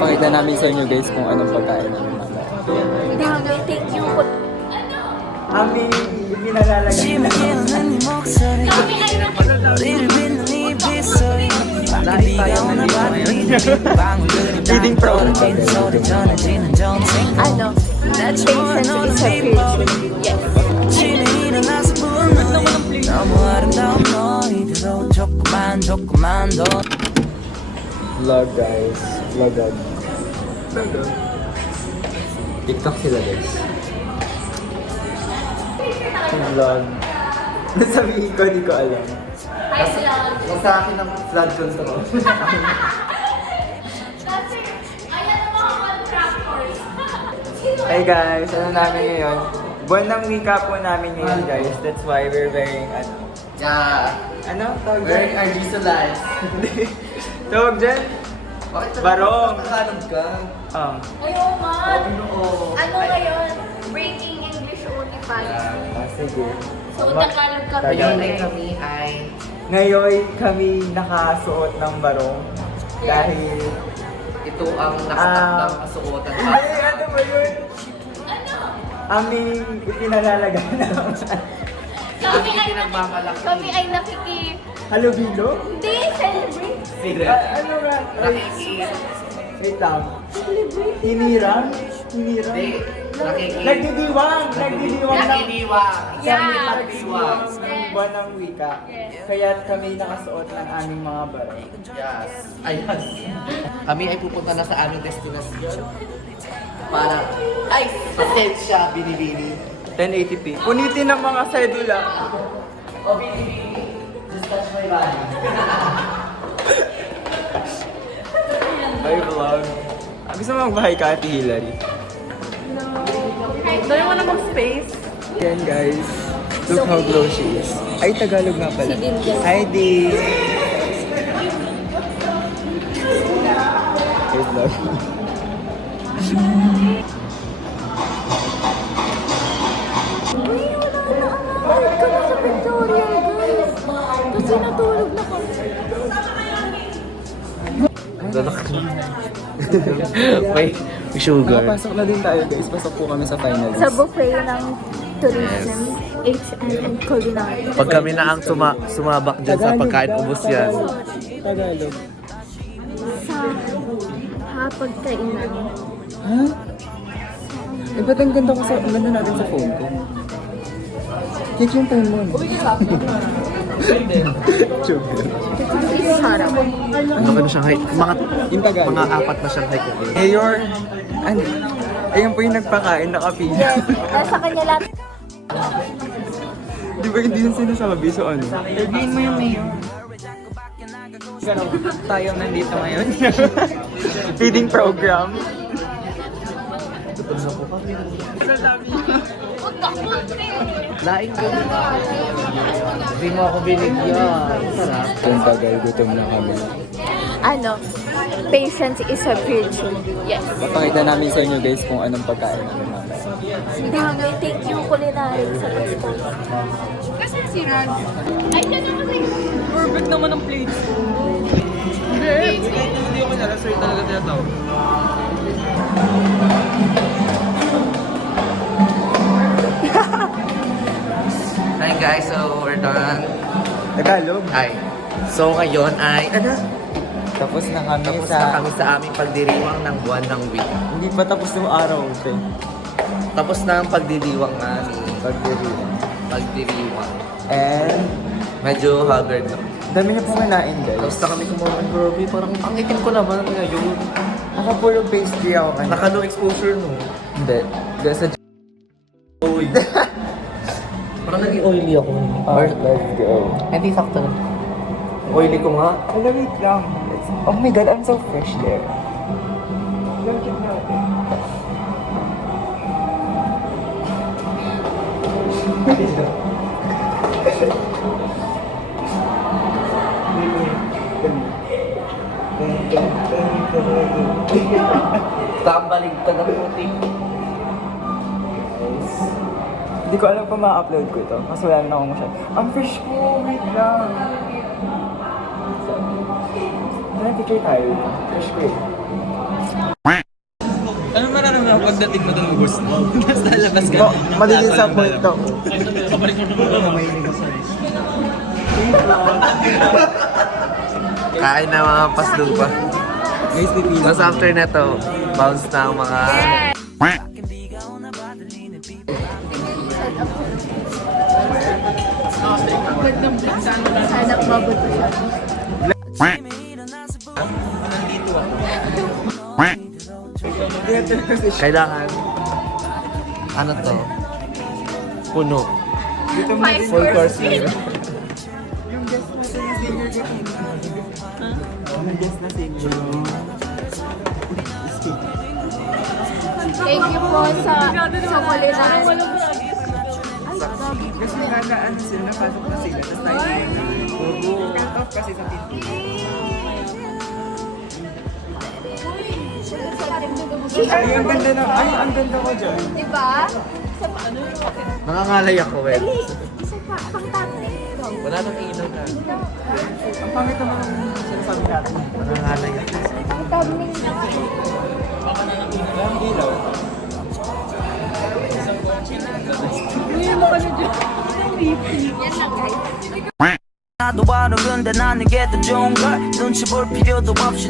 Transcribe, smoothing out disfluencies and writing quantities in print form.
Papakita namin sa inyo guys kung anong pagkain namin mamaya. Thank you. Aming ipinalalagay na feeding program. Ano? Patience is a virtue. Yes. Vlog guys. Vlogag. TikTok sila guys. Vlog. Nasabihin ko, di ko alam. Sa akin ang flood control. Hey guys, ano namin ngayon? Buwan ng wika po namin ngayon guys. That's why we're wearing Yeah. ano? Tawag Wearing dyan? our Jesus lives. Tawag dyan? Barong. Tagalog ka. Ayaw nga. Oo. Ano ngayon? Breaking English only vibes. Sige. So, Tagalog kami. Ngayon ay kami ay... Ngayon kami nakasuot ng barong. Dahil... Ito ang nakatakdang kasuotan pa. Hindi, ano ba yun? Aming ipinalalagay na Kami ay pinagmamalaki. Kami ay nakiki... halubilo? Hindi, celebrate. Cigarette. Ano nga? Nakiki... Wait lang. Hinirang? Hinirang? Hindi. Nakiki... Nagdidiwang! Nagdidiwang ng... Nakiliwang. Yeah. Nagdiwang. ng buwan ng wika. Yes. Kaya kami nakasuot ng aming mga barong. Yes. Ayan. Kami ay pupunta na sa aming destinasyon. Para... Ay! Pasensya, binibini. 1080p. Punitin ng mga sedula. O binibini. Just touch my body. Ay, vlog. Gusto mo magbahay ka, Ate Hillary? Dahil mo namang space. Yan guys. Look how glow she is. Ay, Tagalog nga pala. Si Din yan. Hi, Din. Hey, vlog. Uy, wala na. Balik ka na sa Victoria, guys. Kasi natulog na kami. May sugar. Nakapasok na din tayo guys. Pasok po kami sa finals. Sa buffet ng tourism, H&M Culinary. Pag kami na ang sumabak dyan sa pagkain, ubos yan. Tagalog. Sa hapagkainan. Ha? Eh, ba't ang ganda ko sa... Ang ganda natin sa phone ko? Check yung phone mo. Sugar. Sarap. Ano ka na siyang height? Yung Tagalog. Mga apat na siyang height. Mayor. Ano? Ayun po yung nagpakain, nakapila. Yes, nasa kanya lahat. Di ba hindi yun sinasabi? So ano? Sabihin mo yung mayor. Tayo nandito ngayon. Feeding program. Laing ko. Hindi mo ako binigyan. Sarap. Yung tagal, gutom na kami. Ano? Patience is a virtue. Yes. Papakita namin sa inyo guys kung anong pagkain namin mamaya. Thank you culinary sa pag-sponsor. Kasi si Ran. Ay, siya naman sa'yo. Perfect naman ang plates. Hindi ako nalasay talaga tinatawag. Hi guys, so we're done. Tagalog. Ay. So ngayon ay, ano? Tapos na kami Tapos sa... na kami sa aming pagdiriwang ng buwan ng week. Hindi pa tapos yung araw. Okay. Tapos na ang pagdidiwang namin. Pagdiriwang. Pagdiriwang. And... Medyo haggard na. Dami na pumanain guys. Tapos na kami kumain, grabe. Parang ang itim ko naman ngayon. Naka-puro pastry ako kanina. Naka-low exposure no. Hindi. Dahil sa... Oy. Parang naging oily ako. Let's go. Hindi sakto na. Oily ko nga. Hello, wait lang. Oh my god, I'm so fresh there. Look at natin. Tambaligtad ang puti. Hindi ko alam kung ma-upload ko ito. Mas wala na akong masyad. Ang fresh ko! Wait lang! Tara, picture tayo. Fresh ko eh. pagdating mo doon, ubos na. Tapos lalabas ka. Madidisappoint ako. Kain na mga paslupa. Guys, pipili. Tapos after na to, bounce na ang mga... Sana mabuto siya. Kailangan, ano to? Puno. Dito mo din. Full course meal. Yung guest na singer ko. Yung guest na singer. Thank you po sa kulinan. Kasi ano sila, napasok na sila. Tapos tayo yung cut off kasi sa TV. Ay, ang ganda na. Ay, ang ganda ko dyan. Diba? Isa pa, ano yung Nangangalay ako, eh. Isa pa, pang tatlo. Wala nang ilaw na. Ang pangit naman ang sinasabi natin. Nangangalay ako. Ang thumbnail na nga. Ang ilaw. Yan lang guys. 나도 바로 근데 난 내게 더 좋은 걸 눈치 볼 필요도 없이